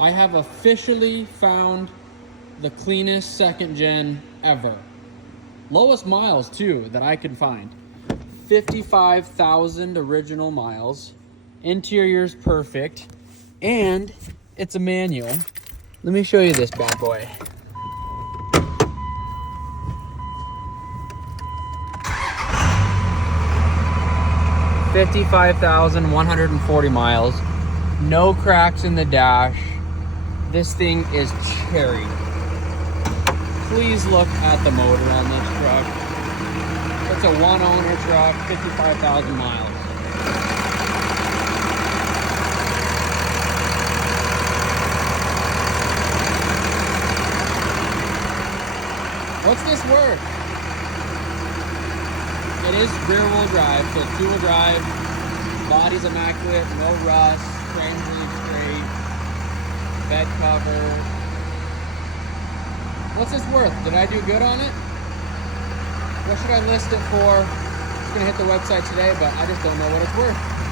I have officially found the cleanest second gen ever. Lowest miles too that I can find. 55,000 original miles. Interior's perfect. And it's a manual. Let me show you this bad boy. $55,140 miles. No cracks in the dash. This thing is cherry. Please look at the motor on this truck. It's a one owner truck, 55,000 miles. What's this worth? It is rear wheel drive, so it's 2-wheel drive. Body's immaculate, no rust, frame's really straight. Bed cover. What's this worth? Did I do good on it? What should I list it for? I'm just gonna hit the website today, but I just don't know what it's worth.